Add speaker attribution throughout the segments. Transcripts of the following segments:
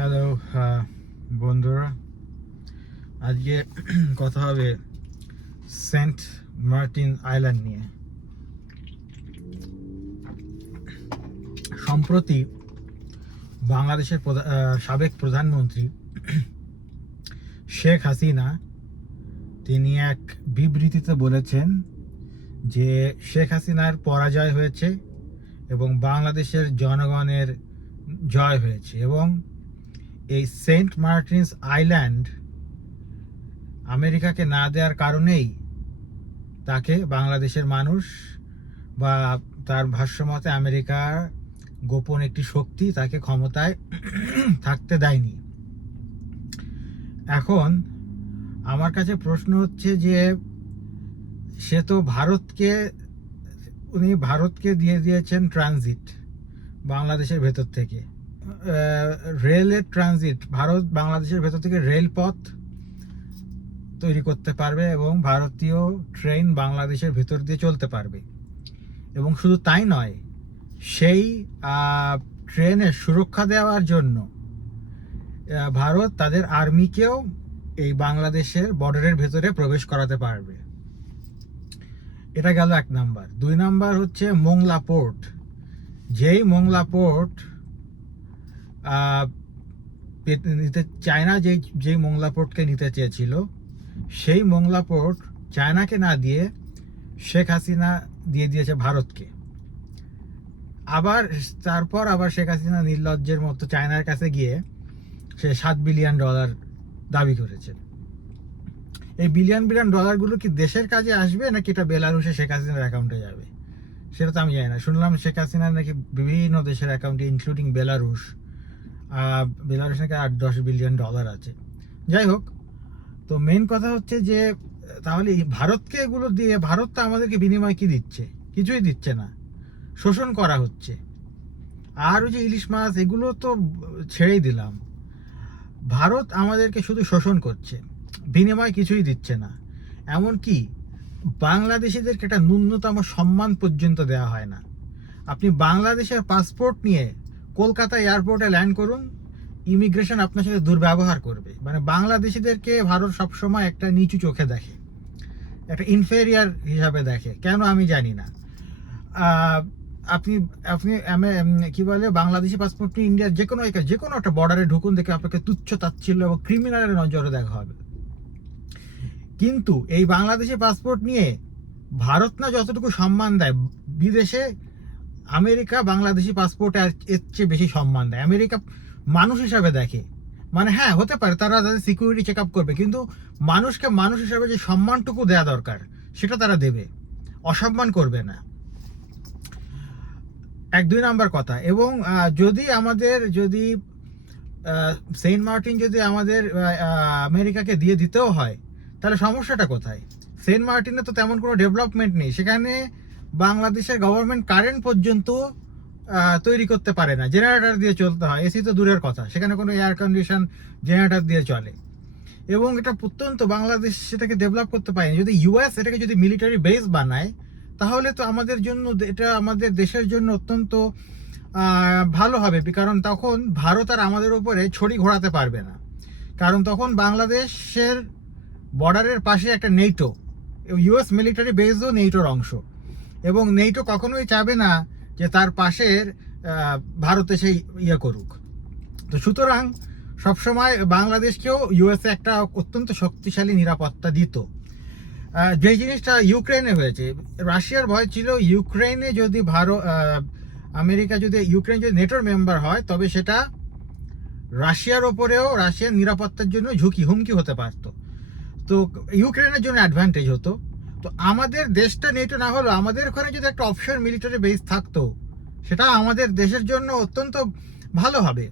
Speaker 1: Hello বন্ধুরা। আজকে কথা হবে সেন্ট মার্টিন আইল্যান্ড নিয়ে। সম্প্রতি বাংলাদেশের সাবেক প্রধানমন্ত্রী শেখ হাসিনা, তিনি এক বিবৃতিতে বলেছেন যে শেখ হাসিনার পরাজয় হয়েছে এবং বাংলাদেশের জনগণের জয় হয়েছে এবং এই সেন্ট মার্টিনস আইল্যান্ড আমেরিকাকে না দেওয়ার কারণেই তাকে বাংলাদেশের মানুষ বা তার ভাষ্যমতে আমেরিকার গোপন একটি শক্তি তাকে ক্ষমতায় থাকতে দেয়নি। এখন আমার কাছে প্রশ্ন হচ্ছে যে সে তো ভারতকে, উনি ভারতকে দিয়ে দিয়েছেন ট্রানজিট বাংলাদেশের ভেতর থেকে। রেলের ট্রানজিট, ভারত বাংলাদেশের ভেতর থেকে রেলপথ তৈরি করতে পারবে এবং ভারতীয় ট্রেন বাংলাদেশের ভেতর দিয়ে চলতে পারবে। এবং শুধু তাই নয়, সেই ট্রেনের সুরক্ষা দেওয়ার জন্য ভারত তাদের আর্মিকেও এই বাংলাদেশের বর্ডারের ভেতরে প্রবেশ করাতে পারবে। এটা গেল এক নাম্বার। দুই নাম্বার হচ্ছে মোংলা পোর্ট। যেই মোংলা পোর্ট নিতে চায়না যেই যেই মোংলা পোর্টকে নিতে চেয়েছিল, সেই মোংলা পোর্ট চায়নাকে না দিয়ে শেখ হাসিনা দিয়ে দিয়েছে ভারতকে। আবার তারপর আবার শেখ হাসিনা নির্লজ্জের মতো চায়নার কাছে গিয়ে সে সাত বিলিয়ন ডলার দাবি করেছে। এই বিলিয়ন বিলিয়ন ডলারগুলো কি দেশের কাজে আসবে নাকি এটা বেলারুশে শেখ হাসিনার অ্যাকাউন্টে যাবে? সেটা তো আমি জানি না। শুনলাম শেখ হাসিনার নাকি বিভিন্ন দেশের অ্যাকাউন্টে ইনক্লুডিং বেলারুশ বেলারুশ নাকি আট দশ বিলিয়ন ডলার আছে। যাই হোক, তো মেন কথা হচ্ছে যে, তাহলে ভারতকে এগুলো দিয়ে, ভারত তো আমাদেরকে বিনিময় কি দিচ্ছে? কিছুই দিচ্ছে না। শোষণ করা হচ্ছে। আর ওই যে ইলিশ মাছ, এগুলো তো ছেড়েই দিলাম। ভারত আমাদেরকে শুধু শোষণ করছে, বিনিময় কিছুই দিচ্ছে না। এমনকি বাংলাদেশিদেরকে একটা ন্যূনতম সম্মান পর্যন্ত দেওয়া হয় না। আপনি বাংলাদেশের পাসপোর্ট নিয়ে কলকাতা এয়ারপোর্টে ল্যান্ড করুন ইমিগ্রেশন আপনার সাথে দুর্ব্যবহার করবে। মানে বাংলাদেশিদেরকে ভারত সবসময় একটা নিচু চোখে দেখে, একটা ইনফেরিয়ার হিসাবে দেখে। কেন আমি জানি না। আপনি আপনি কি বলে, বাংলাদেশি পাসপোর্ট নিয়ে ইন্ডিয়ার যে কোনো যে কোনো একটা বর্ডারে ঢুকুন, দেখে আপনাকে তুচ্ছ তাচ্ছিল্য এবং ক্রিমিনালের নজরে দেখা হবে। কিন্তু এই বাংলাদেশি পাসপোর্ট নিয়ে ভারত না যতটুকু সম্মান দেয়, বিদেশে আমেরিকা বাংলাদেশি পাসপোর্টে এর চেয়ে বেশি সম্মান দেয়। আমেরিকা মানুষ হিসাবে দেখে। মানে হ্যাঁ হতে পারে তারা তাদের সিকিউরিটি চেক আপ করবে, কিন্তু মানুষকে মানুষ হিসাবে যে সম্মানটুকু দেওয়া দরকার, সেটা তারা দেবে। অসম্মান করবে না। এক দুই নাম্বার কথা, এবং যদি আমাদের, যদি সেন্ট মার্টিন যদি আমাদের আমেরিকাকে দিয়ে দিতেও হয়, তাহলে সমস্যাটা কোথায়? সেন্ট মার্টিনে তো তেমন কোনো ডেভেলপমেন্ট নেই। সেখানে বাংলাদেশের গভর্নমেন্ট কারেন্ট পর্যন্ত তৈরি করতে পারে না। জেনারেটর দিয়ে চলতে হয়। এসি তো দূরের কথা। সেখানে কোনো এয়ার কন্ডিশন জেনারেটর দিয়ে চলে। এবং এটা প্রত্যন্ত বাংলাদেশ সেটাকে ডেভেলপ করতে পারেনি। যদি ইউএস এটাকে যদি মিলিটারি বেস বানায়, তাহলে তো আমাদের জন্য, এটা আমাদের দেশের জন্য অত্যন্ত ভালো হবে। কারণ তখন ভারত আর আমাদের উপরে ছড়ি ঘোরাতে পারবে না। কারণ তখন বাংলাদেশের বর্ডারের পাশে একটা নেইটো ইউএস মিলিটারি বেসও নেইটোর অংশ। এবং নেইটো কখনোই চাবে না যে তার পাশের ভারতে সেই ইয়ে করুক। তো সুতরাং সবসময় বাংলাদেশকেও ইউএসএ একটা অত্যন্ত শক্তিশালী নিরাপত্তা দিত। যে জিনিসটা ইউক্রেনে হয়েছে, রাশিয়ার ভয় ছিল ইউক্রেনে যদি ভারত আমেরিকা যদি, ইউক্রেন যদি নেটোর মেম্বার হয়, তবে সেটা রাশিয়ার ওপরেও রাশিয়ার নিরাপত্তার জন্য ঝুঁকি, হুমকি হতে পারত। তো ইউক্রেনের জন্য অ্যাডভান্টেজ হতো। তো আমাদের দেশটা নেটো না হলেও আমাদের ওখানে যদি একটা অফশোর মিলিটারি বেস থাকতো, সেটা আমাদের দেশের জন্য অত্যন্ত ভালো হবে।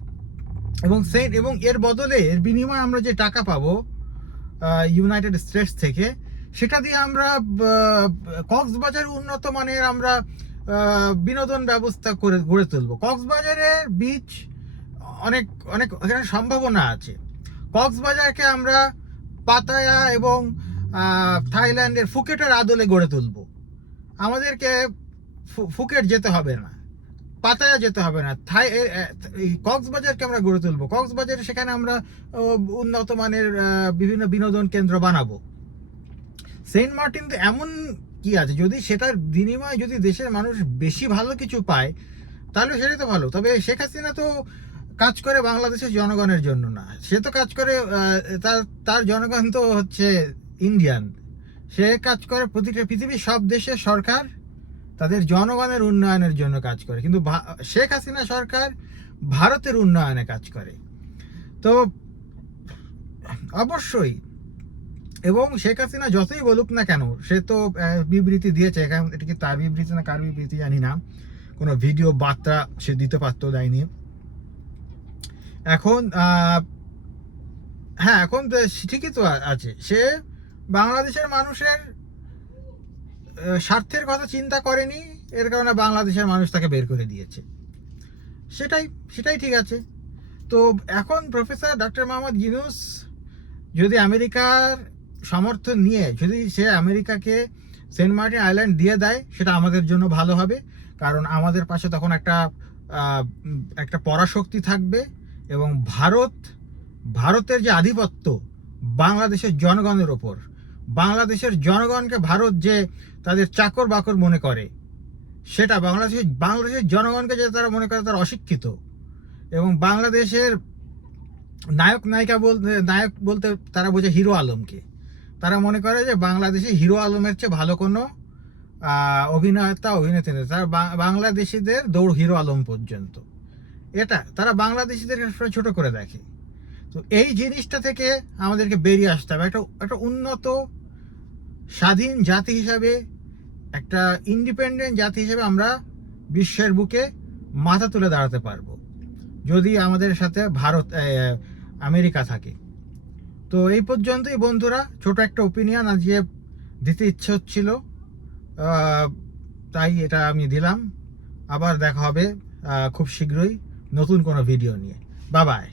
Speaker 1: এবং সেই এবং এর বদলে এর বিনিময়ে আমরা যে টাকা পাবো ইউনাইটেড স্টেটস থেকে, সেটা দিয়ে আমরা কক্সবাজার উন্নত মানের আমরা বিনোদন ব্যবস্থা করে, গড়ে তুলবো। কক্সবাজারের বিচ অনেক অনেক এখানে সম্ভাবনা আছে। কক্সবাজারকে আমরা পাতায়া এবং থাইল্যান্ডের ফুকেটের আদলে গড়ে তুলব। আমাদেরকে ফুকেট যেতে হবে না, পাতায়া যেতে হবে না। থাই কক্সবাজারকে আমরা গড়ে তুলবো। কক্সবাজারে সেখানে আমরা উন্নত মানের বিভিন্ন বিনোদন কেন্দ্র বানাবো। সেন্ট মার্টিন তো এমন কি আছে, যদি সেটার বিনিময়ে যদি দেশের মানুষ বেশি ভালো কিছু পায়, তাহলে সেটাই তো ভালো। তবে শেখ হাসিনা তো কাজ করে বাংলাদেশের জনগণের জন্য না। সে তো কাজ করে তার তার জনগণ তো হচ্ছে ইন্ডিয়ান সে কাজ করে প্রতিটা পৃথিবীর সব দেশের সরকার তাদের জনগণের উন্নয়নের জন্য কাজ করে। কিন্তু শেখ হাসিনা সরকার ভারতের উন্নয়নে কাজ করে। তো অবশ্যই, এবং শেখ হাসিনা যতই বলুক না কেন, সে তো বিবৃতি দিয়েছে। এখন এটা কি তার বিবৃতি না কার বিবৃতি জানি না। কোনো ভিডিও বার্তা সে দিতে পারতো দেয়নি। এখন হ্যাঁ এখন ঠিকই তো আছে। সে বাংলাদেশের মানুষের স্বার্থের কথা চিন্তা করেনি, এর কারণে বাংলাদেশের মানুষ তাকে বের করে দিয়েছে। সেটাই সেটাই ঠিক আছে। তো এখন প্রফেসর ডক্টর মোহাম্মদ ইউনুস যদি আমেরিকার সমর্থন নিয়ে, যদি সে আমেরিকাকে সেন্ট মার্টিন আইল্যান্ড দিয়ে দেয়, সেটা আমাদের জন্য ভালো হবে। কারণ আমাদের পাশে তখন একটা একটা পরাশক্তি থাকবে এবং ভারত, ভারতের যে আধিপত্য বাংলাদেশের জনগণের ওপর বাংলাদেশের জনগণকে ভারত যে তাদের চাকর বাকর মনে করে, সেটা বাংলাদেশের বাংলাদেশের জনগণকে যে তারা মনে করে তারা অশিক্ষিত। এবং বাংলাদেশের নায়ক, নায়িকা বলতে, নায়ক বলতে তারা বোঝে হিরো আলমকে। তারা মনে করে যে বাংলাদেশে হিরো আলমের চেয়ে ভালো কোনো অভিনেতা, অভিনেত্রী নেই। তারা বাংলাদেশিদের দৌড় হিরো আলম পর্যন্ত। এটা তারা বাংলাদেশিদের ছোট করে দেখে। তো এই জিনিসটা থেকে আমাদেরকে বেরিয়ে আসতে হবে। একটা একটা উন্নত স্বাধীন জাতি হিসাবে, একটা ইন্ডিপেন্ডেন্ট জাতি হিসেবে আমরা বিশ্বের বুকে মাথা তুলে দাঁড়াতে পারব, যদি আমাদের সাথে ভারত আমেরিকা থাকে। তো এই পর্যন্তই বন্ধুরা, ছোট একটা ওপিনিয়ন আজকে দিতে ইচ্ছে হচ্ছিল তাই এটা আমি দিলাম। আবার দেখা হবে খুব শীঘ্রই নতুন কোনো ভিডিও নিয়ে। বাবাই